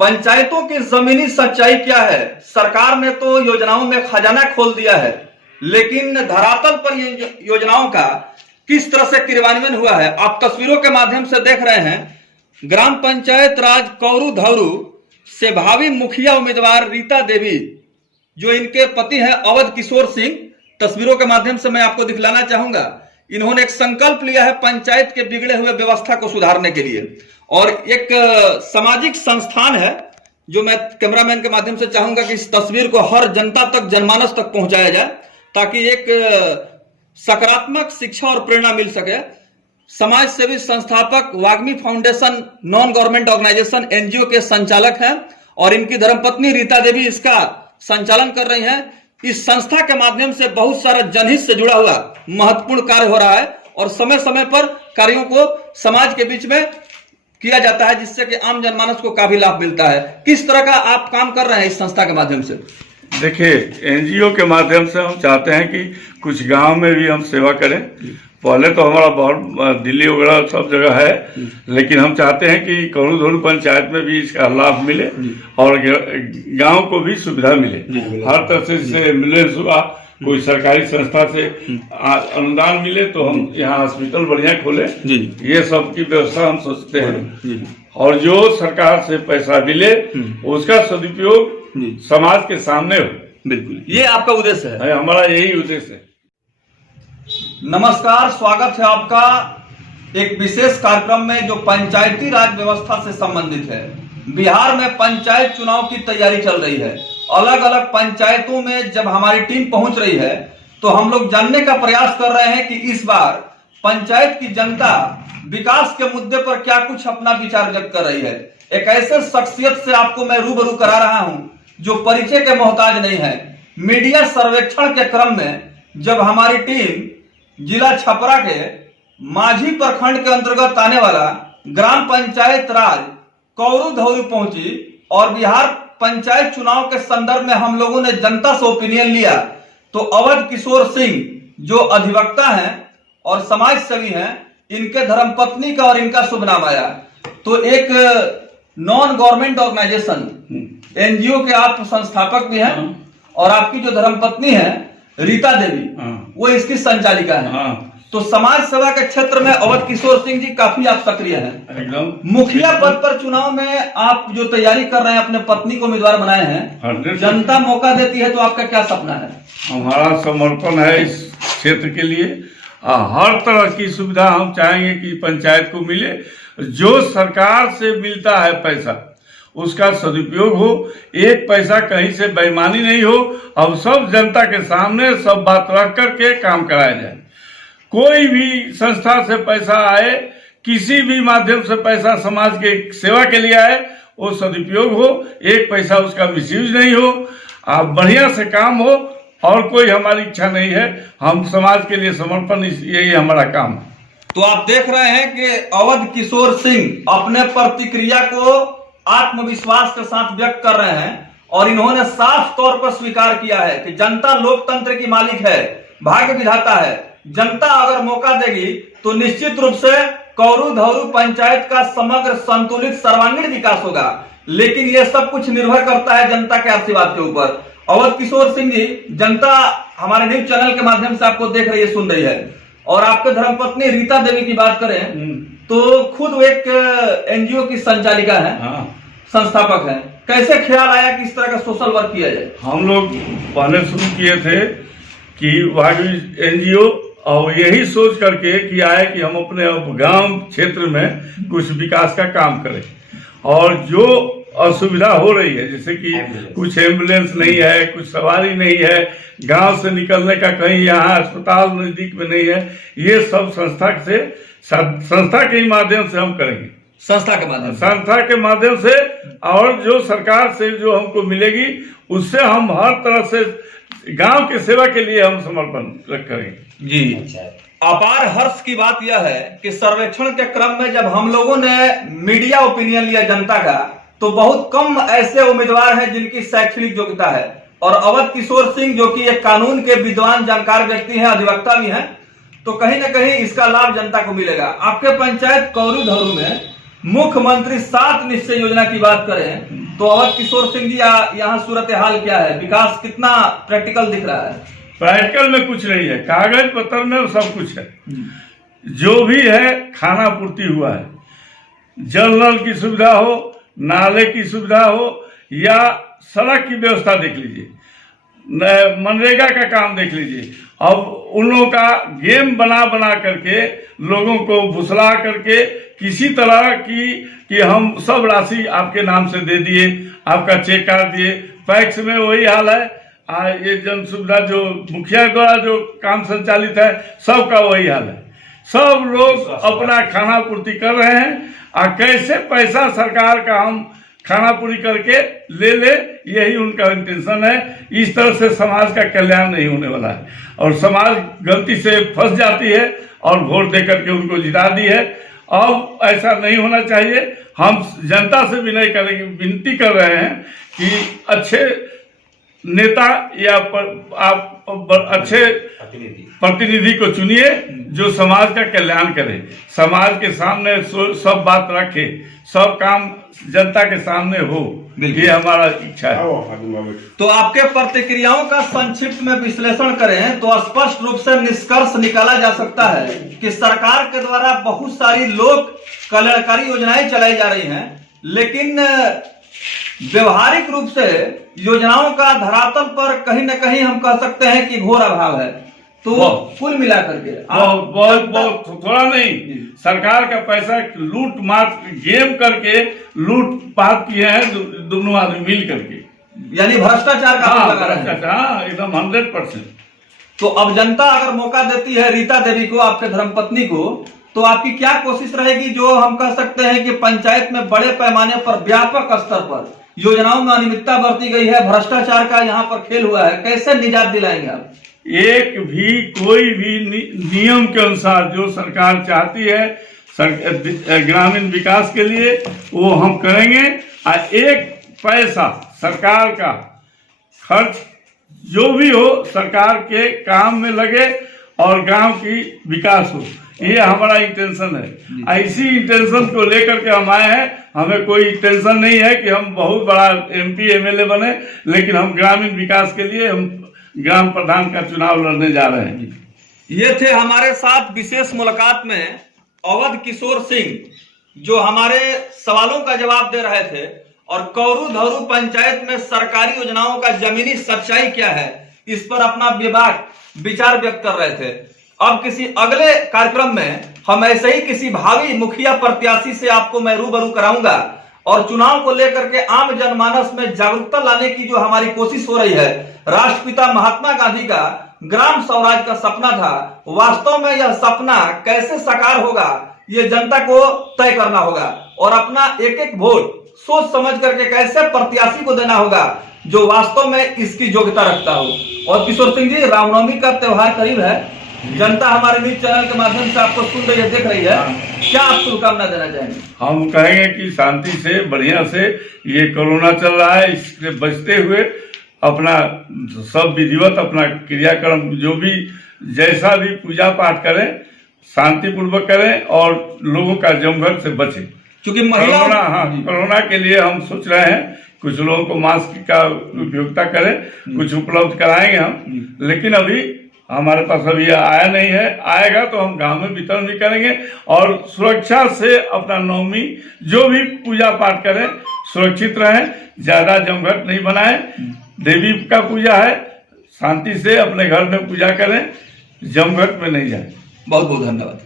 पंचायतों की जमीनी सच्चाई क्या है। सरकार ने तो योजनाओं में खजाना खोल दिया है, लेकिन धरातल पर ये योजनाओं का किस तरह से क्रियान्वयन हुआ है आप तस्वीरों के माध्यम से देख रहे हैं। ग्राम पंचायत राज कौरू धौरू से भावी मुखिया उम्मीदवार रीता देवी, जो इनके पति हैं अवध किशोर सिंह, तस्वीरों के माध्यम से मैं आपको दिखलाना चाहूंगा। इन्होंने एक संकल्प लिया है पंचायत के बिगड़े हुए व्यवस्था को सुधारने के लिए, और एक सामाजिक संस्थान है जो मैं कैमरामैन के माध्यम से चाहूंगा कि इस तस्वीर को हर जनता तक, जनमानस तक पहुंचाया जाए, ताकि एक सकारात्मक शिक्षा और प्रेरणा मिल सके। समाज सेवी संस्थापक Vagmi foundation non government organisation NGO के संचालक हैं, और इनकी धर्मपत्नी रीता देवी इसका संचालन कर रही हैं। इस संस्था के माध्यम से बहुत सारा जनहित से जुड़ा हुआ महत्वपूर्ण कार्य हो रहा है, और समय समय पर कार्यों को समाज के बीच में किया जाता है, जिससे कि आम जनमानस को काफी लाभ मिलता है। किस तरह का आप काम कर रहे हैं इस संस्था के माध्यम से? देखिए, एनजीओ के माध्यम से हम चाहते हैं कि कुछ गांव में भी हम सेवा करें। पहले तो हमारा बहुत दिल्ली वगैरह सब जगह है, लेकिन हम चाहते हैं कि कौरू धौरू पंचायत में भी इसका लाभ मिले और गांव को भी सुविधा मिले। हर तरह से एम्बुलेंस हुआ, कोई सरकारी संस्था से अनुदान मिले तो हम यहाँ हॉस्पिटल बढ़िया खोले, ये सब की व्यवस्था हम सोचते हैं। और जो सरकार से पैसा मिले उसका सदुपयोग समाज के सामने हो। बिल्कुल, ये आपका उद्देश्य है? हमारा यही उद्देश्य है। नमस्कार, स्वागत है आपका एक विशेष कार्यक्रम में जो पंचायती राज व्यवस्था से संबंधित है। बिहार में पंचायत चुनाव की तैयारी चल रही है। अलग अलग पंचायतों में जब हमारी टीम पहुंच रही है तो हम लोग जानने का प्रयास कर रहे हैं कि इस बार पंचायत की जनता विकास के मुद्दे पर क्या कुछ अपना विचार व्यक्त कर रही है। एक ऐसे शख्सियत से आपको मैं रूबरू करा रहा हूं जो परिचय के मोहताज नहीं है। मीडिया सर्वेक्षण के क्रम में जब हमारी टीम जिला छपरा के माझी प्रखंड के अंतर्गत आने वाला ग्राम पंचायत राज कौरू धौरू पहुंची और बिहार पंचायत चुनाव के संदर्भ में हम लोगों ने जनता से ओपिनियन लिया, तो अवध किशोर सिंह जो अधिवक्ता हैं और समाज सेवी हैं, इनके धर्मपत्नी का और इनका शुभ नाम आया। तो एक नॉन गवर्नमेंट ऑर्गेनाइजेशन एनजीओ के आप संस्थापक भी हैं, और आपकी जो धर्मपत्नी है रीता देवी, वो इसकी संचालिका है। तो समाज सेवा के क्षेत्र में अवध किशोर सिंह जी काफी आप सक्रिय हैं। एकदम मुखिया पद पर चुनाव में आप जो तैयारी कर रहे हैं, अपने पत्नी को उम्मीदवार बनाए हैं, जनता मौका देती है तो आपका क्या सपना है? हमारा समर्पण है इस क्षेत्र के लिए। हर तरह की सुविधा हम चाहेंगे कि पंचायत को मिले। जो सरकार से मिलता है पैसा उसका सदुपयोग हो, एक पैसा कहीं से बेईमानी नहीं हो। अब सब जनता के सामने सब बात रख करके काम कराया जाए। कोई भी संस्था से पैसा आए, किसी भी माध्यम से पैसा समाज के सेवा के लिए आए, वो सदुपयोग हो, एक पैसा उसका मिसयूज नहीं हो, आप बढ़िया से काम हो, और कोई हमारी इच्छा नहीं है। हम समाज के लिए समर्पण, यही हमारा काम है। तो आप देख रहे हैं कि अवध किशोर सिंह अपने प्रतिक्रिया को आत्मविश्वास के साथ व्यक्त कर रहे हैं, और इन्होंने साफ तौर पर स्वीकार किया है कि जनता लोकतंत्र की मालिक है, भाग्य विधाता है। जनता अगर मौका देगी तो निश्चित रूप से कौरू धौरू पंचायत का समग्र संतुलित सर्वांगीण विकास होगा, लेकिन यह सब कुछ निर्भर करता है जनता के आशीर्वाद के ऊपर। अवध किशोर सिंह जी, जनता हमारे न्यूज चैनल के माध्यम से आपको देख रही है, सुन रही है, और आपके धर्मपत्नी रीता देवी की बात करें तो खुद एक एनजीओ की संचालिका है, संस्थापक है। कैसे ख्याल आया कि इस तरह का सोशल वर्क किया जाए? हम लोग पहले शुरू किए थे कि वाग्मी एनजीओ, और यही सोच करके कि आए कि हम अपने गांव क्षेत्र में कुछ विकास का काम करें। और जो असुविधा हो रही है, जैसे कि कुछ एम्बुलेंस नहीं है, कुछ सवारी नहीं है, गांव से निकलने का कहीं यहाँ अस्पताल नजदीक में नहीं है, ये सब संस्था के ही माध्यम से हम करेंगे। संस्था के माध्यम से, और जो सरकार से जो हमको मिलेगी उससे हम हर तरह से गांव की सेवा के लिए हम समर्पण करेंगे। जी, अपार हर्ष की बात यह है कि सर्वेक्षण के क्रम में जब हम लोगों ने मीडिया ओपिनियन लिया जनता का, तो बहुत कम ऐसे उम्मीदवार हैं जिनकी शैक्षणिक योग्यता है, और अवध किशोर सिंह जो कि एक कानून के विद्वान जानकार व्यक्ति हैं, अधिवक्ता भी हैं, तो कहीं ना कहीं इसका लाभ जनता को मिलेगा। आपके पंचायत कौरू धौरू में मुख्यमंत्री 7 निश्चय योजना की बात करें तो अवध किशोर सिंह जी यहाँ सूरत हाल क्या है, विकास कितना प्रैक्टिकल दिख रहा है? प्रैक्टिकल में कुछ नहीं है, कागज पत्र में सब कुछ है। जो भी है खाना पूर्ति हुआ है, जल नल की सुविधा हो, नाले की सुविधा हो या सड़क की व्यवस्था देख लीजिए, मनरेगा का काम देख लीजिए। अब उन लोगों का गेम बना बना करके लोगों को फुसला करके किसी तरह की कि हम सब राशि आपके नाम से दे दिए, आपका चेक काट दिए। पैक्स में वही हाल है। ये जन सुविधा जो मुखिया द्वारा जो काम संचालित है, सबका वही हाल है। सब लोग अपना खाना पूर्ति कर रहे हैं और कैसे पैसा सरकार का हम खाना पूरी करके ले, यही उनका इंटेंशन है। इस तरह से समाज का कल्याण नहीं होने वाला है और समाज गलती से फंस जाती है और वोट दे करके उनको जिता दी है। अब ऐसा नहीं होना चाहिए। हम जनता से विनती कर रहे हैं कि अच्छे नेता या आप अच्छे प्रतिनिधि को चुनिए जो समाज का कल्याण करे, समाज के सामने सब बात रखे, सब काम जनता के सामने हो। ये हमारा इच्छा है। तो आपके प्रतिक्रियाओं का संक्षिप्त में विश्लेषण करें तो स्पष्ट रूप से निष्कर्ष निकाला जा सकता है कि सरकार के द्वारा बहुत सारी लोक कल्याणकारी योजनाएं चलाई जा रही हैं, लेकिन व्यवहारिक रूप से योजनाओं का धरातल पर कहीं न कहीं हम कह सकते हैं कि घोर अभाव है। तो कुल मिलाकर के बहुत थोड़ा नहीं, सरकार का पैसा लूट मार गेम करके लूट पाट किए हैं दोनों आदमी मिल करके, यानी भ्रष्टाचार का लगा रहा है। हाँ, एकदम 100%। तो अब जनता अगर मौका देती है रीता देवी को, आपके धर्मपत्नी को, तो आपकी क्या कोशिश रहेगी जो हम कह सकते हैं कि पंचायत में बड़े पैमाने पर व्यापक स्तर पर योजनाओं में अनियमितता बरती गई है, भ्रष्टाचार का यहाँ पर खेल हुआ है, कैसे निजात दिलाएंगे आप? एक भी कोई भी नियम के अनुसार जो सरकार चाहती है ग्रामीण विकास के लिए वो हम करेंगे। और एक पैसा सरकार का खर्च जो भी हो सरकार के काम में लगे और गांव की विकास हो, ये हमारा इंटेंशन है। इसी इंटेंशन को लेकर के हम आए हैं। हमें कोई टेंशन नहीं है कि हम बहुत बड़ा MP MLA बने, लेकिन हम ग्रामीण विकास के लिए हम ग्राम प्रधान का चुनाव लड़ने जा रहे हैं। ये थे हमारे साथ विशेष मुलाकात में अवध किशोर सिंह, जो हमारे सवालों का जवाब दे रहे थे और कौरू धौरू पंचायत में सरकारी योजनाओं का जमीनी सच्चाई क्या है इस पर अपना विचार व्यक्त कर रहे थे। अब किसी अगले कार्यक्रम में हम ऐसे ही किसी भावी मुखिया प्रत्याशी से आपको मैं रूबरू कराऊंगा और चुनाव को लेकर के आम जनमानस में जागरूकता लाने की जो हमारी कोशिश हो रही है। राष्ट्रपिता महात्मा गांधी का ग्राम स्वराज का सपना था, वास्तव में यह सपना कैसे साकार होगा ये जनता को तय करना होगा और अपना एक एक वोट सोच समझ करके कैसे प्रत्याशी को देना होगा जो वास्तव में इसकी योग्यता रखता हो। और किशोर सिंह जी, रामनवमी का त्योहार करीब है, जनता हमारे न्यूज चैनल के माध्यम से आपको सुन रही है, देख रही है, क्या आप शुभकामना देना चाहेंगे? हम कहेंगे कि शांति से बढ़िया से ये कोरोना चल रहा है, इससे बचते हुए अपना सब विधिवत अपना क्रियाक्रम जो भी जैसा भी पूजा पाठ करें शांतिपूर्वक करें और लोगों का जमघट से बचें। क्योंकि कोरोना के लिए हम सोच रहे हैं कुछ लोगों को मास्क का उपयोगिता करें, कुछ उपलब्ध कराएंगे हम, लेकिन अभी हमारे पास अभी आया नहीं है। आएगा तो हम गांव में वितरण भी करेंगे और सुरक्षा से अपना नवमी जो भी पूजा पाठ करें सुरक्षित रहें, ज्यादा जमघट नहीं बनाएं। देवी का पूजा है, शांति से अपने घर में पूजा करें, जमघट में नहीं जाए। बहुत बहुत धन्यवाद।